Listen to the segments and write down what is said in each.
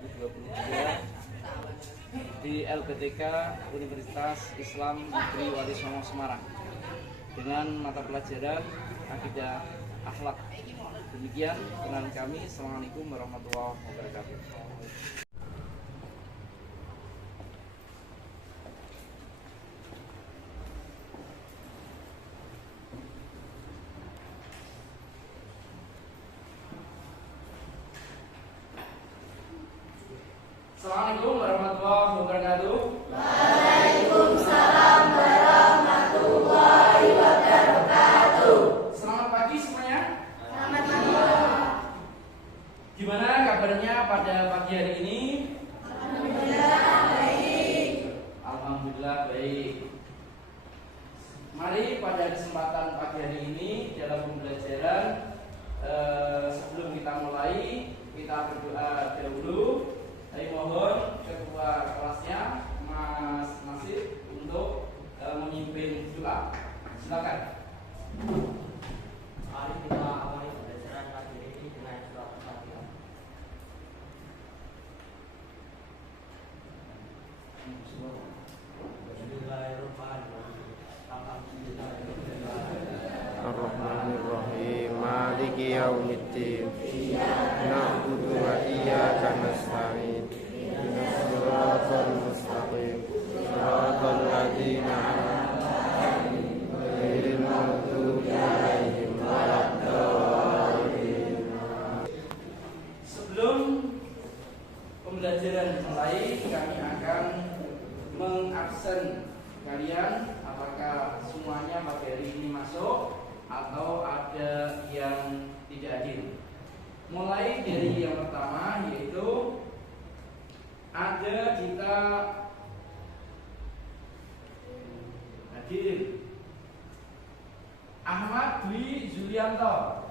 2023 di LPTK Universitas Islam Negeri Wali Songo Semarang dengan mata pelajaran Akidah Akhlak. Demikian perkenalan kami. Assalamualaikum warahmatullahi wabarakatuh. Assalamualaikum warahmatullahi wabarakatuh. Waalaikumsalam warahmatullahi wabarakatuh. Selamat pagi semuanya. Selamat pagi. Gimana kabarnya pada pagi hari ini? Alhamdulillah baik. Alhamdulillah baik. Mari pada kesempatan pagi hari ini dalam pembelajaran sebelum kita mulai kita berdoa dahulu. Saya mohon ketua kelasnya Mas Nasib untuk memimpin doa. Silakan. Mari kita awali pembelajaran pagi ini dengan surat Al-Fatihah. Ar-Rahmanir-Rahim. Maliki yaumiddin. Na'budu wa iyyaka nasta'in. Ihdinas siratal mustaqim. Siratal ladzina an'amta 'alaihim ghairil maghdubi 'alaihim waladdallin. Sebelum pembelajaran mulai, kami akan mengabsen kalian apakah semuanya pada hari ini masuk atau ada yang tidak hadir. Mulai dari yang pertama yaitu ada kita hadir Ahmad Dwi Julianto.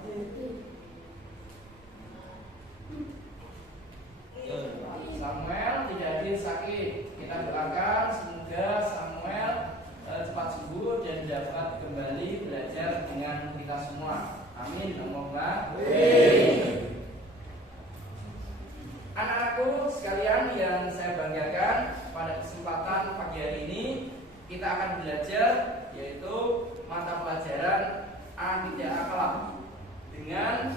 Samuel tidak hadir sakit. Kita doakan semoga Samuel cepat sembuh dan dapat kembali belajar dengan kita semua. Amin. Semoga. Anak-anakku sekalian yang saya banggakan, pada kesempatan pagi hari ini kita akan belajar yaitu mata pelajaran Akidah Akhlak dengan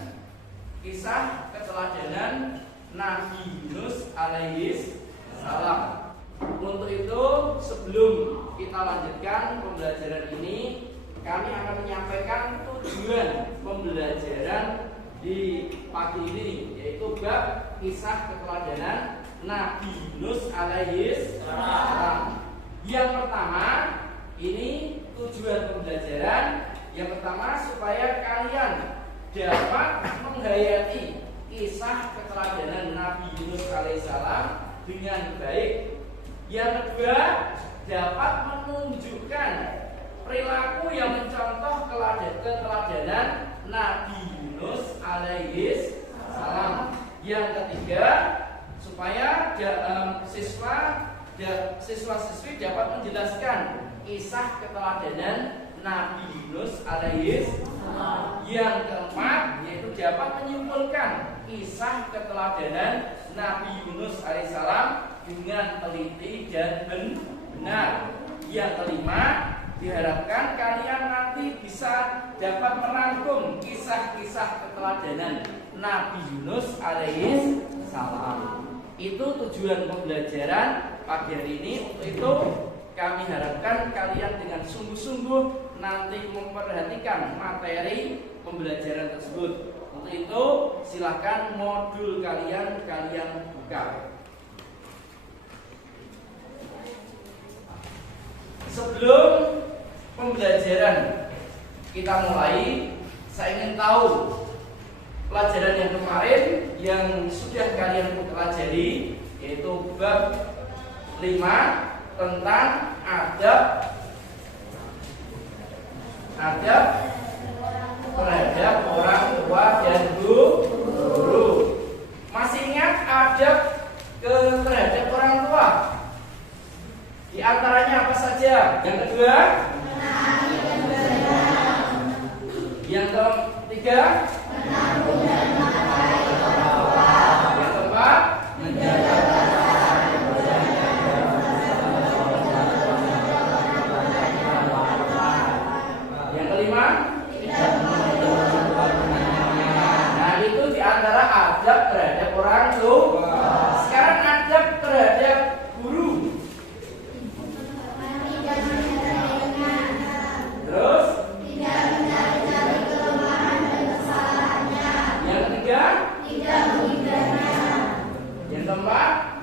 kisah keteladanan Nabi Yunus alaihi salam. Untuk itu sebelum kita lanjutkan pembelajaran ini, kami akan menyampaikan tujuan pembelajaran di pagi ini, yaitu bab kisah keteladanan Nabi Yunus alaihi salam. Yang pertama, ini tujuan pembelajaran. Yang pertama, supaya kalian dapat menghayati kisah keteladanan Nabi Yunus alaihissalam dengan baik. Yang kedua, dapat menunjukkan perilaku yang mencontoh keteladanan Nabi Yunus alaihissalam. Yang ketiga, supaya siswa-siswi dapat menjelaskan kisah keteladanan Nabi Yunus alaihissalam. Yang keempat, yaitu dapat menyimpulkan kisah keteladanan Nabi Yunus alaihissalam dengan teliti dan benar. Yang kelima, diharapkan kalian nanti bisa dapat merangkum kisah-kisah keteladanan Nabi Yunus alaihissalam. Itu tujuan pembelajaran pagi hari ini. Untuk itu kami harapkan kalian dengan sungguh-sungguh nanti memperhatikan materi pembelajaran tersebut. Untuk itu silakan modul kalian buka. Sebelum pembelajaran kita mulai, saya ingin tahu pelajaran yang kemarin yang sudah kalian pelajari, yaitu bab 5 tentang adab terhadap orang tua dan guru. Masih ingat adab terhadap orang tua? Di antaranya apa saja? Yang kedua, yang ketiga, yang keempat, menjaga Berdoa.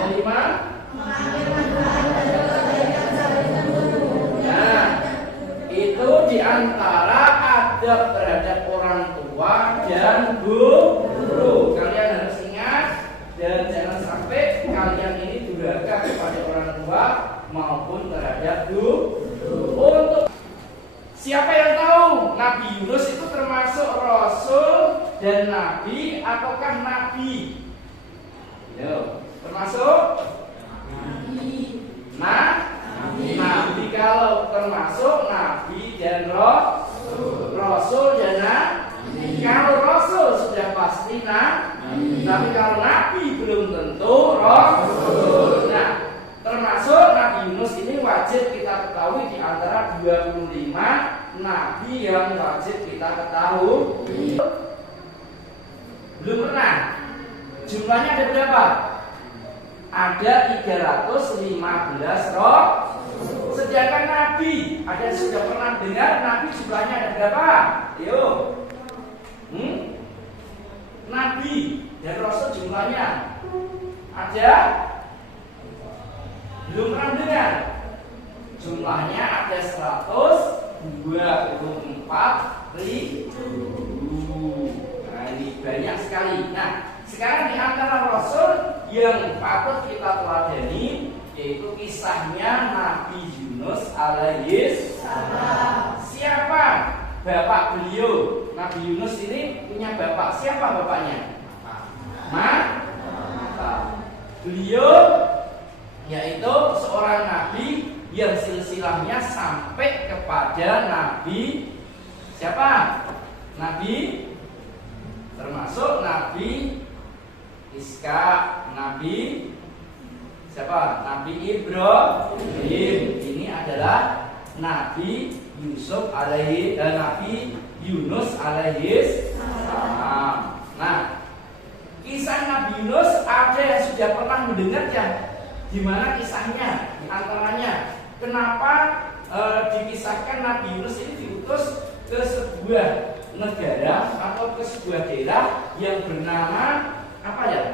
Kelima. Nah, itu diantara adab terhadap orang tua dan guru. Kalian harus ingat dan jangan sampai kalian ini durhaka kepada orang tua maupun terhadap guru. Untuk siapa yang tahu Nabi Yunus itu termasuk Rasul dan Nabi ataukah Nabi? Yo, termasuk Nabi. Kalau termasuk Nabi dan Rasul dan Nabi. Kalau Rasul sudah pasti Nabi. Tapi kalau Nabi belum tentu Rasul. Nah, termasuk Nabi Yunus ini wajib kita ketahui di antara 25 Nabi yang wajib kita ketahui. Belum pernah. Jumlahnya ada berapa? Ada 315 roh. Sedangkan Nabi, ada yang sudah pernah dengar Nabi jumlahnya ada berapa? Ayo. Nabi dan Rasul jumlahnya ada? Belum pernah dengar. Jumlahnya ada 124.000. Nah, ini banyak sekali. Nah, sekarang di antara Rasul yang patut kita teladani yaitu kisahnya Nabi Yunus alaihi salam. Siapa bapak beliau? Nabi Yunus ini punya bapak. Siapa bapaknya? Beliau yaitu seorang nabi yang silsilahnya sampai kepada Nabi siapa? Nabi termasuk Nabi Iska, Nabi siapa? Nabi Ibrahim. Ini adalah Nabi Yusuf alaihi dan Nabi Yunus alaihi salam. Nah, kisah Nabi Yunus ada yang sudah pernah mendengarnya. Gimana kisahnya? Di antaranya, kenapa dikisahkan Nabi Yunus ini diutus ke sebuah negara atau ke sebuah daerah yang bernama apa ya?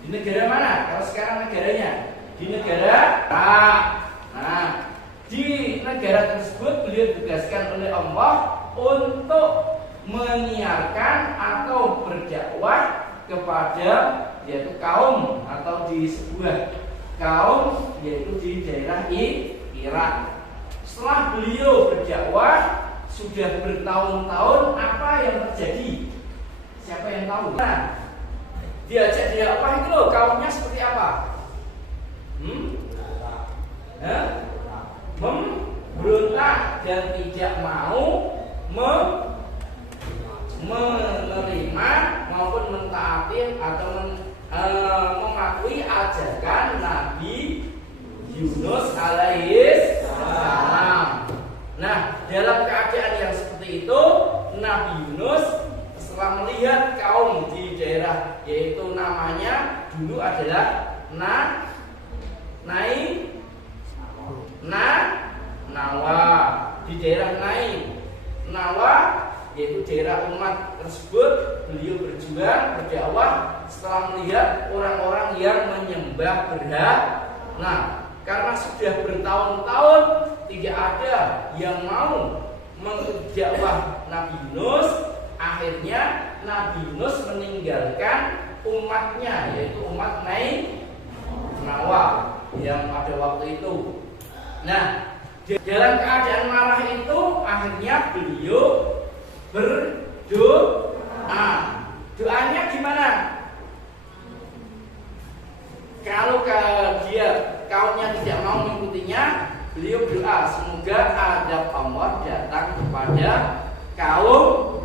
Di negara mana? Kalau sekarang negaranya di negara Nah, di negara tersebut beliau ditugaskan oleh Allah untuk menyiarkan atau berdakwah kepada yaitu kaum atau di sebuah kaum yaitu di daerah Irak. Setelah beliau berdakwah sudah bertahun-tahun, apa yang terjadi? Siapa yang tahu? Nah, diajak dakwah itu loh, kaumnya seperti apa? Memberontak dan tidak mau menerima maupun mentaati atau mengakui ajakan Nabi Yunus alaihi salam. Nah, dalam keadaan yang seperti itu, Nabi Yunus setelah melihat kaum di daerah yaitu namanya dulu adalah Nawa, di daerah Nawa yaitu daerah umat tersebut, beliau berjuang berdakwah setelah melihat orang-orang yang menyembah berhala. Nah, karena sudah bertahun-tahun tidak ada yang mau mendakwah Nabi Yunus, akhirnya Nabi Yunus meninggalkan umatnya yaitu umat Nawa yang pada waktu itu. Nah, dalam keadaan marah itu akhirnya beliau berdoa. Doanya gimana? Kalau kaumnya tidak mau mengikutinya, beliau berdoa semoga adab Allah datang kepada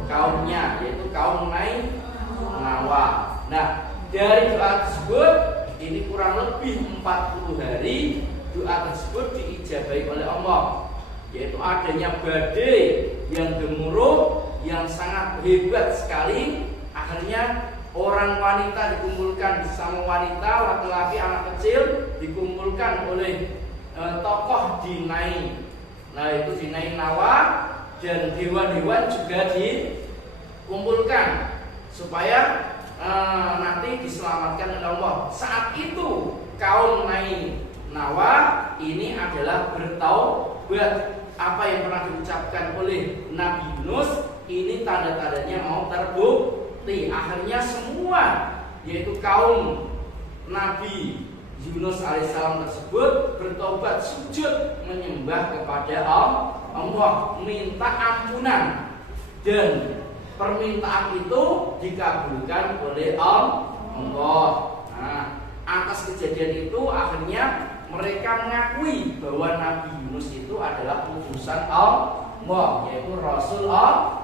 kaumnya yaitu kaum Nawa. Nah, dari doa tersebut ini kurang lebih 40 hari doa tersebut diijabahi oleh Allah, yaitu adanya badai yang gemuruh yang sangat hebat sekali. Akhirnya orang wanita dikumpulkan bersama wanita, laki-laki, anak kecil dikumpulkan oleh tokoh di Nain. Nah, itu di Nain Nawa, dan dewan-dewan juga dikumpulkan supaya nanti diselamatkan oleh Allah. Saat itu kaum Nainawa ini adalah bertaubat. Apa yang pernah diucapkan oleh Nabi Yunus ini tanda-tandanya mau terbukti. Akhirnya semua, yaitu kaum Nabi Yunus alaihissalam tersebut bertobat, sujud menyembah kepada Allah, minta ampunan, dan permintaan itu dikabulkan oleh Allah. Nah, atas kejadian itu akhirnya mereka mengakui bahwa Nabi Yunus itu adalah utusan Allah, yaitu Rasul Allah.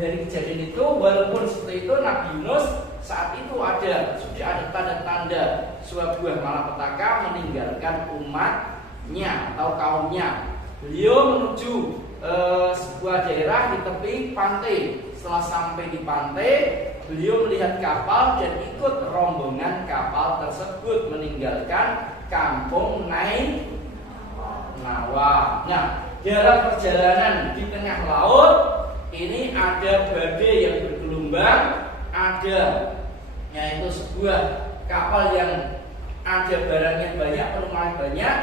Dari kejadian itu, walaupun seperti itu, Nabi Yunus saat itu sudah ada tanda-tanda sebuah malapetaka meninggalkan umatnya atau kaumnya. Beliau menuju sebuah daerah di tepi pantai. Setelah sampai di pantai, beliau melihat kapal dan ikut rombongan kapal tersebut meninggalkan kampung Nainawa. Nah, dalam perjalanan di tengah laut ini ada badai yang bergelombang, ada yaitu sebuah kapal yang ada barangnya banyak, penumpangnya banyak.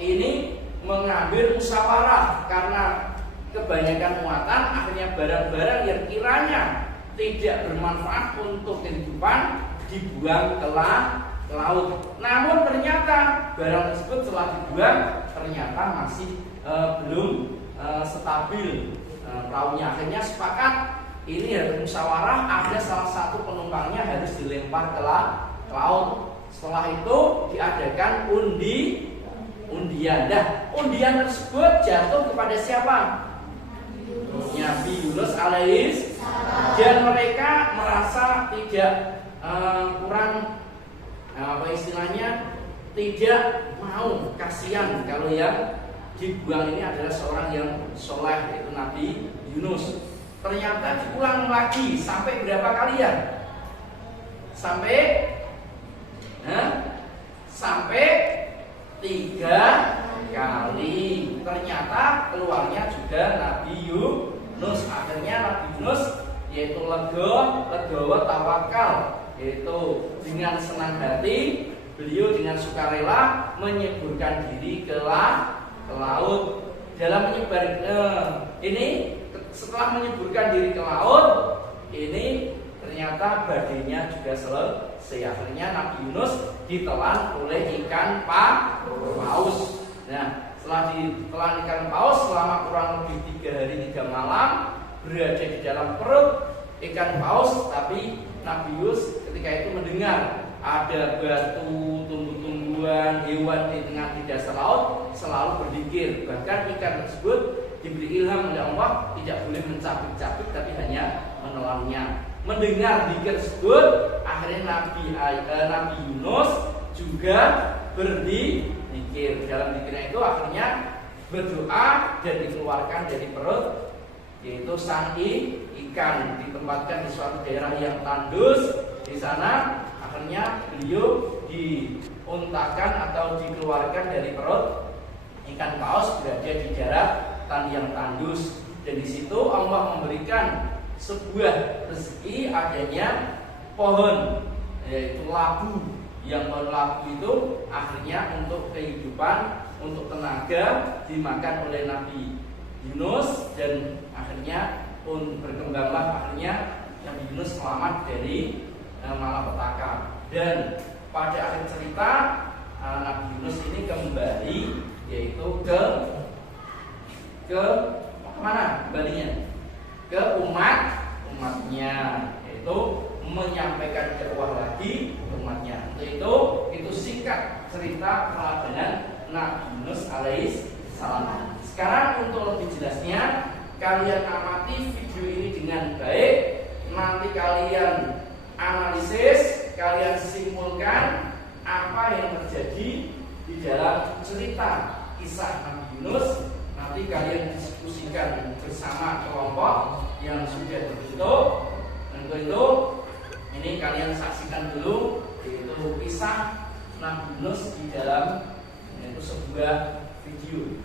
Ini mengambil musyawarah karena kebanyakan muatan, akhirnya barang-barang yang kiranya tidak bermanfaat untuk kehidupan dibuang ke laut. Namun ternyata barang tersebut setelah dibuang ternyata masih belum stabil. Perahunya akhirnya sepakat ini harus musyawarah, ada salah satu penumpangnya harus dilempar ke laut. Setelah itu diadakan undian. Nah, undian tersebut jatuh kepada siapa? Nabi Yunus alaihissalam. Dan mereka merasa tidak kurang tidak mau, kasihan kalau yang dibuang ini adalah seorang yang soleh, yaitu Nabi Yunus. Ternyata diulang lagi sampai berapa kali ya? Sampai 3 kali. Ternyata keluarnya juga Nabi Yunus. Akhirnya Nabi Yunus yaitu legowo tawakal, yaitu dengan senang hati beliau dengan sukarela menyeburkan diri ke laut. Dalam menyebar ini, setelah menyeburkan diri ke laut, ini ternyata badainya juga selesai. Akhirnya Nabi Yunus ditelan oleh ikan paus. Nah, setelah ditelan ikan paus selama kurang lebih 3 hari 3 malam berada di dalam perut ikan paus, tapi Nabi Yunus ketika itu mendengar ada batu, tumbuh-tumbuhan, hewan di dasar laut, selalu berzikir. Bahkan ikan tersebut diberi ilham oleh Allah tidak boleh mencabik-cabik, tapi hanya menelannya. Mendengar zikir tersebut, akhirnya Nabi Yunus juga berzikir. Dalam zikirnya itu akhirnya berdoa dan dikeluarkan dari perut, yaitu sang ikan, ditempatkan di suatu daerah yang tandus. Di sana akhirnya beliau diuntakan atau dikeluarkan dari perut ikan paus, berada di daerah yang tandus. Dan di situ Allah memberikan sebuah rezeki, adanya pohon, yaitu labu. Yang pohon labu itu akhirnya untuk kehidupan, untuk tenaga dimakan oleh Nabi Yunus, dan akhirnya pun berkembanglah akhirnya Nabi Yunus selamat dari malapetaka. Dan pada akhir cerita Nabi Yunus ini kembali, yaitu ke mana kembalinya? Ke umatnya, yaitu menyampaikan dakwah lagi umatnya. Itu singkat cerita teladan Nabi Yunus alaihissalam. Sekarang untuk lebih jelasnya, kalian amati video ini dengan baik. Nanti kalian analisis, kalian simpulkan apa yang terjadi di dalam cerita kisah Nabi Yunus. Nanti kalian diskusikan bersama kelompok yang sudah terbentuk. Untuk itu, ini kalian saksikan dulu, yaitu kisah Nabi Yunus di dalam sebuah video.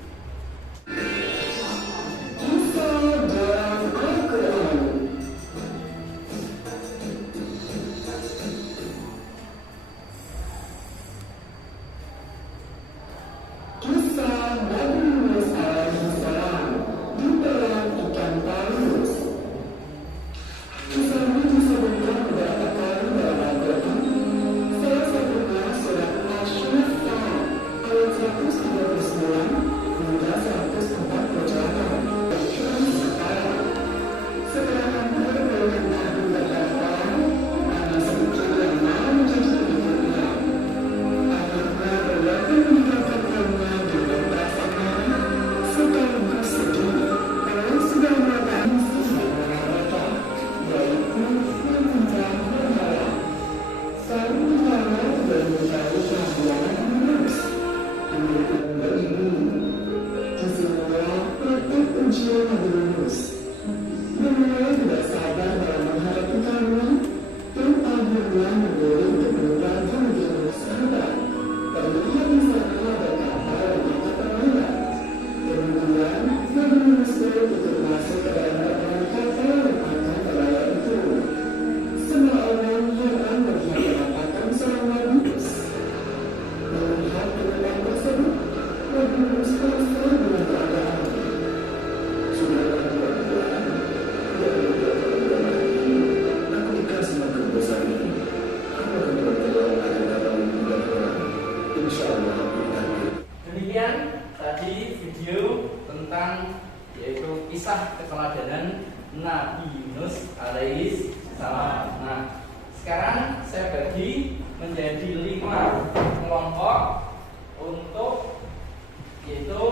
keteladanan Nabi Yunus alaihi salam. Nah, sekarang saya bagi menjadi 5 kelompok untuk yaitu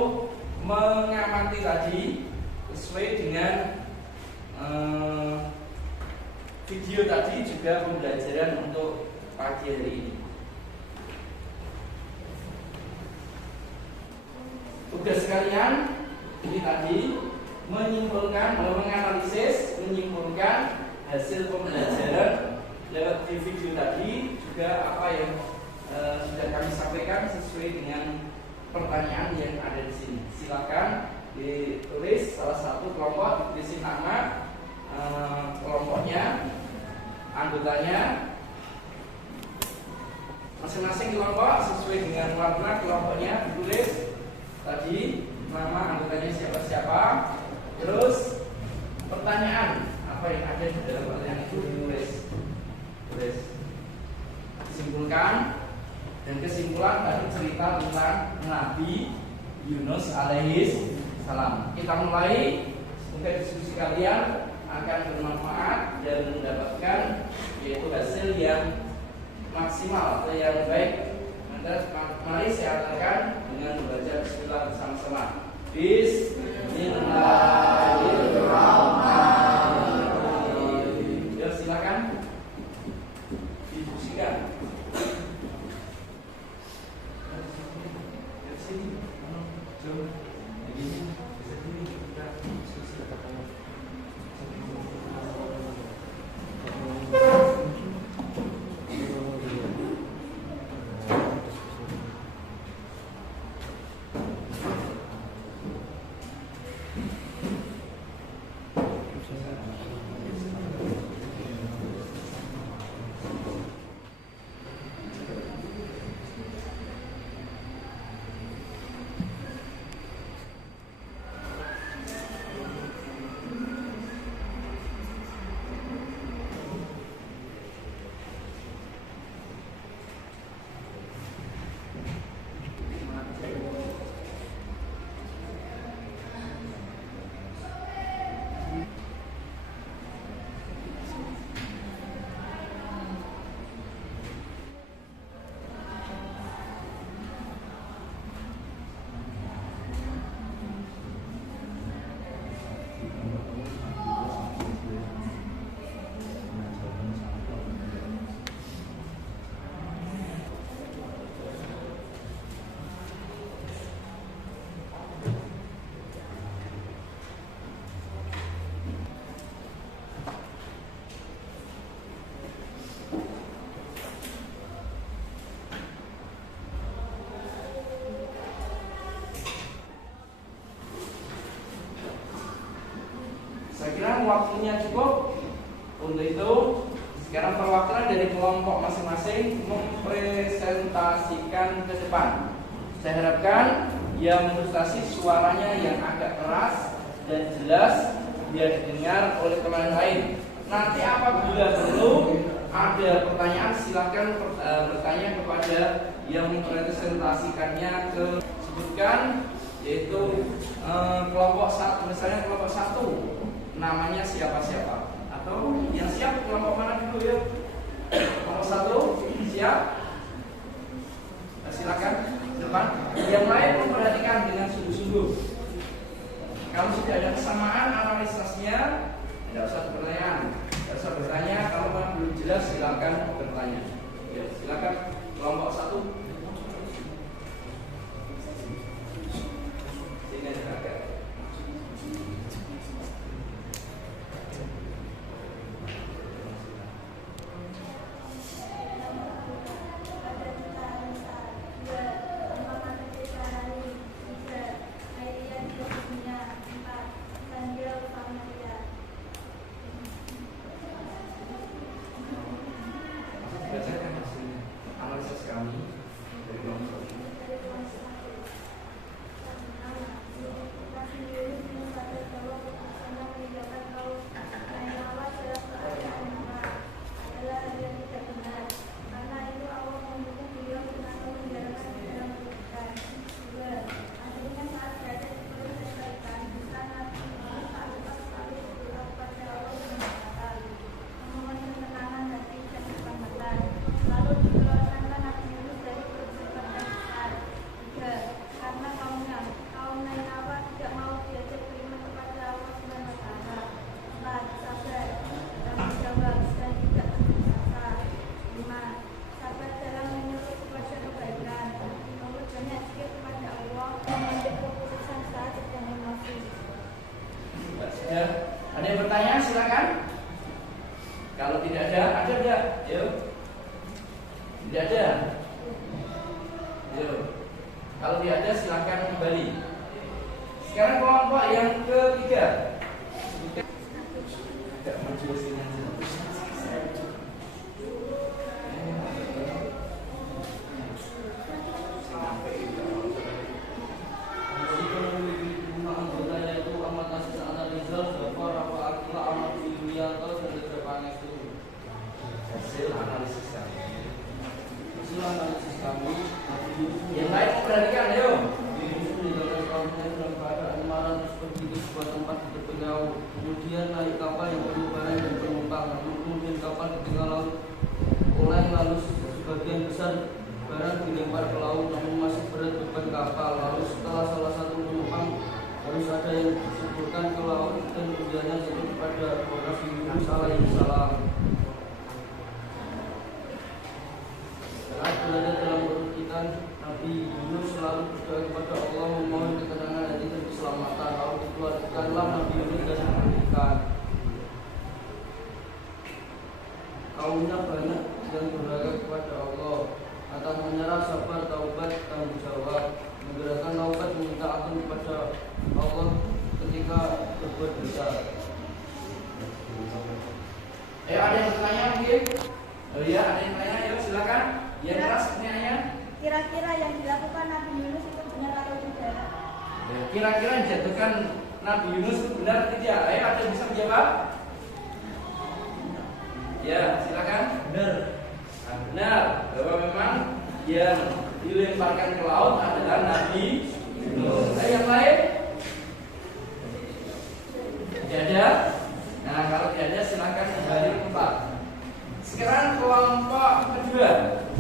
mengamati tadi sesuai dengan video tadi juga pembelajaran untuk pagi hari ini. Tugas kalian ini tadi menyimpulkan, menganalisis, menyimpulkan hasil pembelajaran lewat di video tadi, juga apa yang sudah kami sampaikan sesuai dengan pertanyaan yang ada di sini. Silakan ditulis salah satu kelompok, ditulis nama kelompoknya, anggotanya, masing-masing kelompok sesuai dengan warna kelompoknya ditulis tadi, nama anggotanya siapa-siapa. Terus pertanyaan apa yang ada di dalam pertanyaan itu ditulis, disimpulkan, dan kesimpulan tadi cerita tentang Nabi Yunus alaihi salam. Kita mulai, semoga diskusi kalian akan bermanfaat dan mendapatkan yaitu hasil yang maksimal atau yang baik. Mari saya aturkan dengan membaca bismillah bersama-sama. Bismillahirrahmanirrahim. Ya, silakan diskusikan. Saya kira waktunya cukup. Untuk itu sekarang perwakilan dari kelompok masing-masing mempresentasikan ke depan. Saya harapkan yang mempresentasi suaranya yang agak keras dan jelas biar didengar oleh teman lain. Nanti apabila perlu ada pertanyaan, silakan bertanya kepada yang mempresentasikannya ke sebutkan, yaitu kelompok satu, misalnya kelompok satu namanya siapa-siapa, atau yang siap kelompok mana dulu ya? Kelompok satu siap, silakan depan. Yang lain memperhatikan dengan sungguh-sungguh. Kalau sudah ada kesamaan analisisnya, tidak usah bertanya. Kalau belum jelas silakan bertanya. Ya, silakan kelompok satu. Sini agak. Sambil bertanya silakan. Kalau tidak ada enggak? Ayo. Tidak ada. Ayo. Kalau tidak ada silakan kembali. Sekarang kelompok yang ketiga. Tidak maju sini. Yang lain perhatikan, ayo. Kemudian naik kapal yang penuh barang dan penumpang. Kemudian kapal ketika laut oleng, lalu sebagian besar barang dilempar ke laut, namun masih berat beban kapal. Lalu setelah salah satu penumpang harus ada yang diseburkan ke laut dan kemudiannya jatuh kepada Nabi Yunus alaihissalam. Saat berada dalam perut ikan, Nabi Yunus selalu berdoa kepada Allah memohon ketenangan hati dan keselamatan. Lalu dikeluarkanlah Nabi Yunus dari perut ikan. Kaumnya banyak yang berdoa kepada Allah atas menyerah, sabar, taubat, tanggung jawab, menggerakkan taubat, meminta ampun kepada Allah ketika berbuat dosa. Ayo, ada yang bertanya mungkin? Oh iya, ada yang bertanya, ayo silakan. Yang keras pertanyaannya. Kira-kira yang dilakukan Nabi Yunus itu benar atau tidak? Ya, kira-kira yang dijatuhkan Nabi Yunus itu benar atau tidak? Ayo, ada yang bisa menjawab? Ya, silakan. Benar. Nah, benar bahwa memang yang dilemparkan ke laut adalah Nabi Yunus. Ayo, yang lain? Tidak ada? Nah, kalau tidak ada silakan kembali ke tempat. Sekarang kelompok kedua,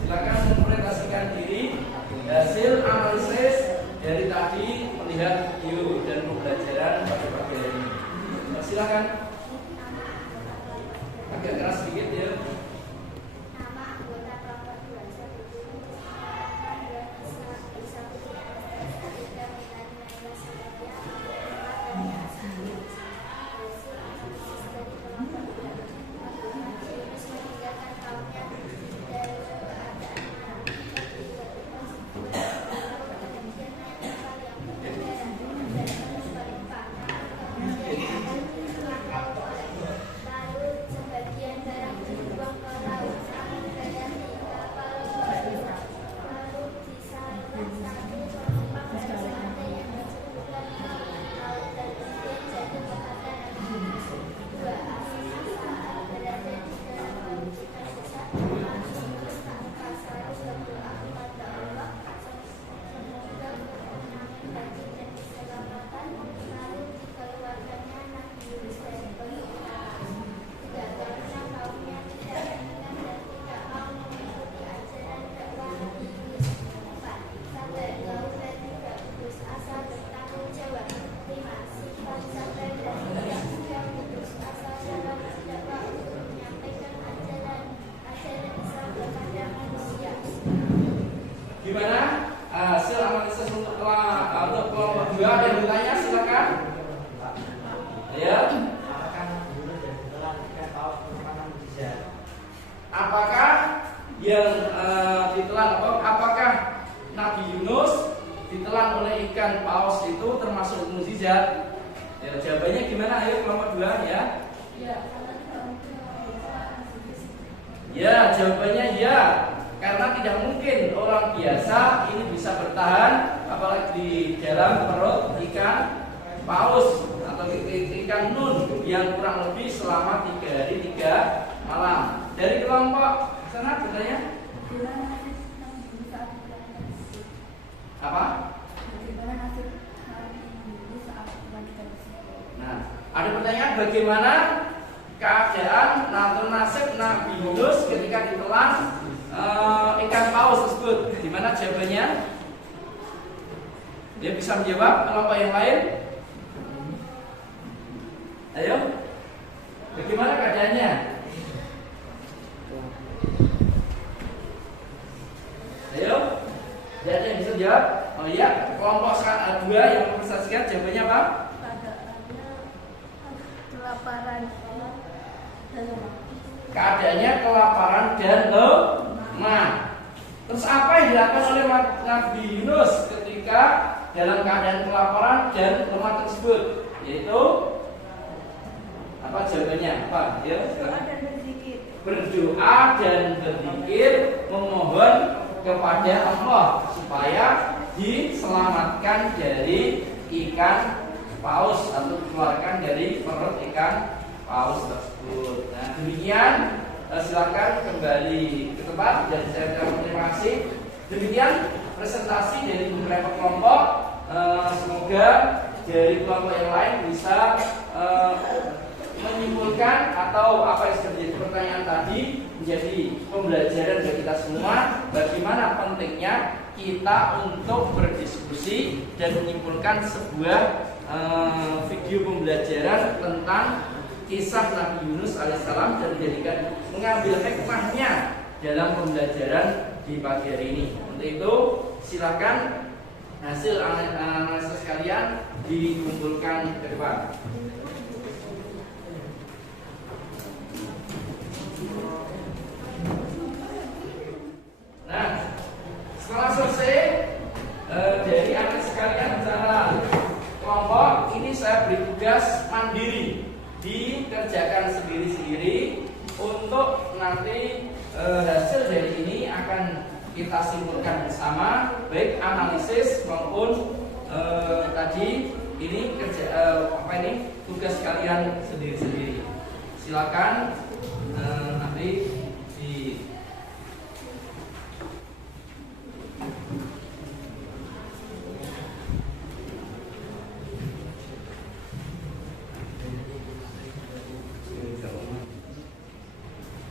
silakan mempresentasikan diri hasil analisis dari tadi melihat video dan pembelajaran pada pagi hari ini. Silakan. Agak keras sedikit ya. Nama anggota kelompok 2 Gimana hasil analisis untuk kelompok 2? Ada yang bertanya silakan. Ya. Apakah Nabi Yunus dan ditelan ikan paus merupakan mukjizat? Apakah yang ditelan apakah Nabi Yunus ditelan oleh ikan paus itu termasuk mukjizat? Ya, jawabannya gimana? Ayo kelompok 2 ya. Ya, jawabannya ya. Karena tidak mungkin orang biasa ini bisa bertahan apalagi di dalam perut ikan paus atau ikan nun yang kurang lebih selama 3 hari 3 malam. Dari kelompok sana bertanya apa? Nah, ada pertanyaan bagaimana keadaan atau nasib Nabi Yunus ketika ditelan ikan paus tersebut? Gimana jawabannya? Dia bisa menjawab. Kelompok yang lain? Ayo. Bagaimana keadaannya? Ayo. Tidak ada yang bisa jawab? Oh iya, kelompok 2 yang mempresentasikan jawabannya apa? Kelaparan Keadaannya kelaparan dan lemah. Terus apa yang dilakukan oleh Nabi Yunus ketika dalam keadaan kelaparan dan lemah tersebut? Yaitu apa jawabannya? Apa? Ya, berdoa dan berzikir, memohon kepada Allah supaya diselamatkan dari ikan paus atau dikeluarkan dari perut ikan paus tersebut. Nah, demikian silakan kembali ke tempat dan saya ucapkan terima kasih. Demikian presentasi dari beberapa kelompok. Semoga dari kelompok yang lain bisa menyimpulkan atau apa yang sudah menjadi pertanyaan tadi menjadi pembelajaran bagi kita semua bagaimana pentingnya kita untuk berdiskusi dan menyimpulkan sebuah video pembelajaran tentang kisah Nabi Yunus alaihissalam dan mengambil hikmahnya dalam pembelajaran di pagi hari ini. Untuk itu silakan hasil analisis kalian dikumpulkan ke depan. Nah, setelah selesai dari analisis kalian secara kelompok, ini saya beri tugas mandiri, dikerjakan sendiri-sendiri untuk nanti hasil dari ini akan kita simpulkan bersama, baik analisis maupun tadi ini tugas kalian sendiri-sendiri. Silakan nanti di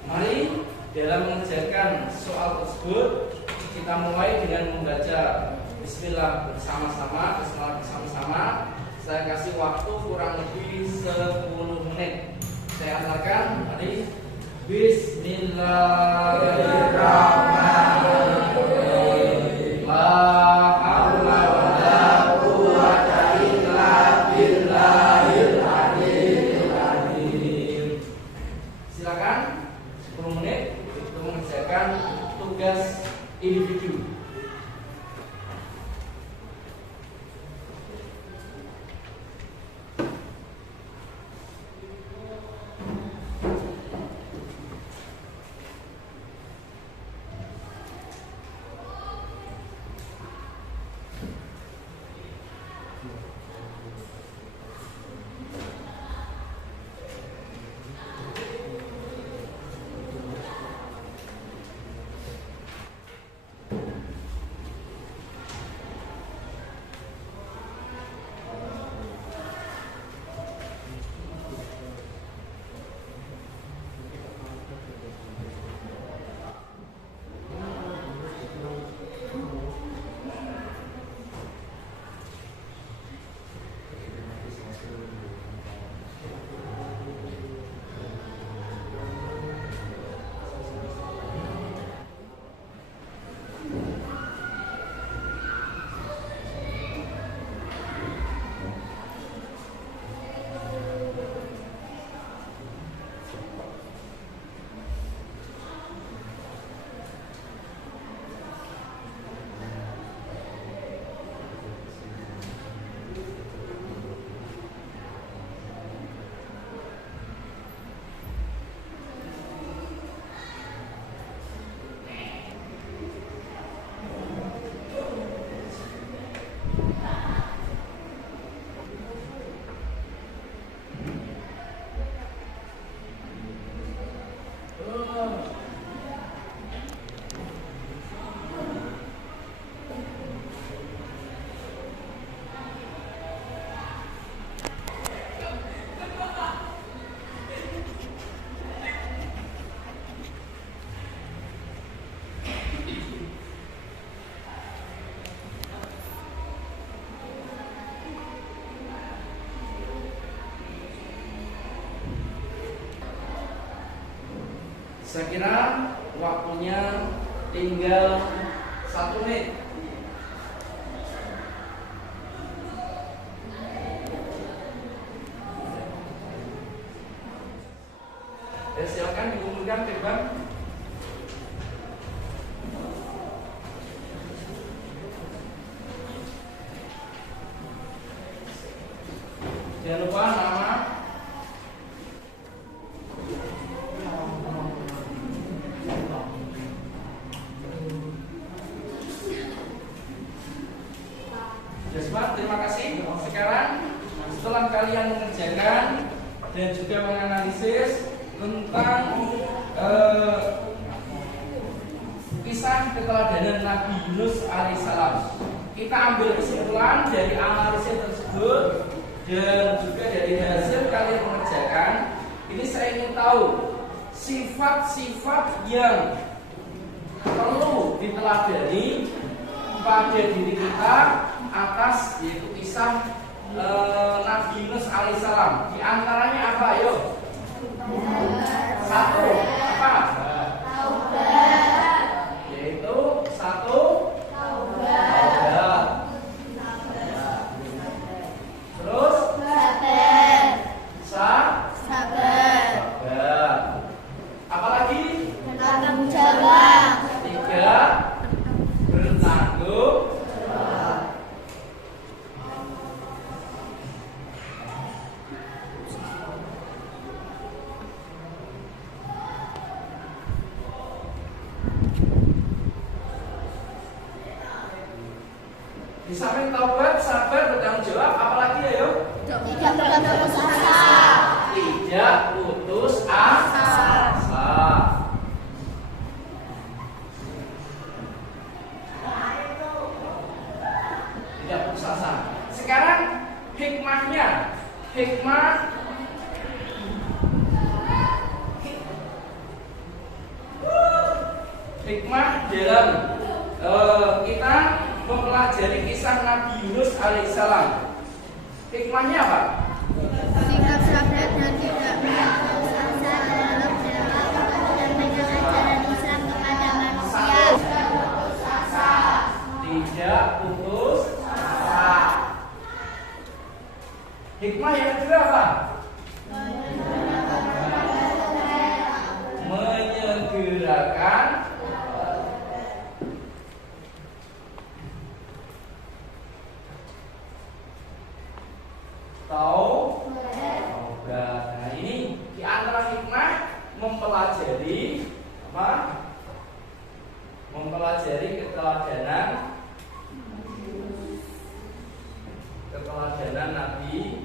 mari dalam mengerjakan soal tersebut kita mulai dengan membaca Bismillah bersama-sama. Saya kasih waktu kurang lebih 10 menit. Saya antarkan, mari. Bismillahirrahmanirrahim. La haula wala quwwata illa billahil aliyyil azim. Silakan 10 menit untuk mengerjakan tugas individu. Saya kira waktunya tinggal 1 menit. Ya, silakan dikumpulkan ke depan. Jangan lupa nama. Jasmat, terima kasih. Sekarang setelah kalian mengerjakan dan juga menganalisis tentang kisah keteladanan Nabi Yunus alaihissalam, kita ambil kesimpulan dari analisis tersebut dan juga dari hasil kalian mengerjakan. Ini saya ingin tahu sifat-sifat yang perlu diteladani pada diri kita atas yaitu kisah Nabi Yunus alaihissalam. Di antaranya apa? Ayo. Satu, apa? Taubat. Yaitu satu, Taubat. terus Sabar. Sabar. sabar. Apalagi? Bertanggung jawab. Tiga, bertanggung. Di samping taubat, sabar, bertanggung jawab, apalagi ayo? Tidak berputus asa. Tidak putus asa. Tidak putus asa. Sekarang hikmahnya, hikmah dalam kita mempelajari kisah Nabi Yunus alaihissalam. Hikmahnya apa? Sikap sabar dan tidak berputus asa dalam menyampaikan ajaran Islam kepada manusia. Tidak putus asa. Hikmah yang kedua apa? Menyegerakan taubat. Nah, ini di antara hikmah mempelajari apa? Mempelajari keteladanan Nabi.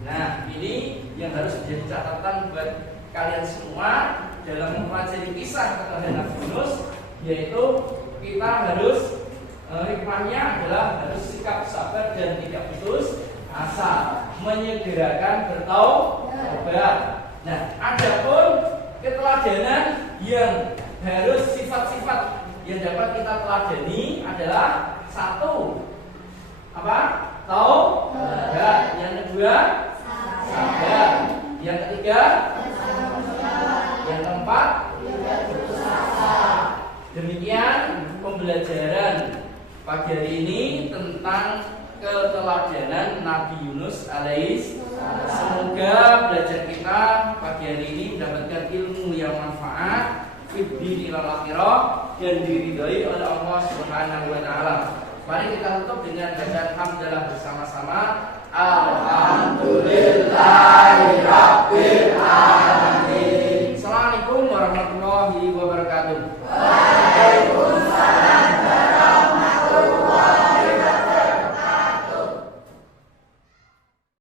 Nah, ini yang harus menjadi catatan buat kalian semua dalam mempelajari kisah keteladanan Nabi Yunus, yaitu kita harus hikmahnya adalah harus sikap sabar dan tidak putus asa, menyegerakan bertaubat. Nah, adapun keteladanan yang harus sifat-sifat yang dapat kita teladani adalah satu, apa? Taubat. Yang kedua, sabar. Yang ketiga, yang keempat, demikian pembelajaran pagi hari ini tentang keteladanan Nabi Yunus alaihissalam. Semoga belajar kita pagi hari ini mendapatkan ilmu yang manfaat, fid-dini wal akhirah, dan diridhai oleh Allah Subhanahu wa taala. Mari kita tutup dengan bacaan hamdalah bersama-sama. Alhamdulillahirabbil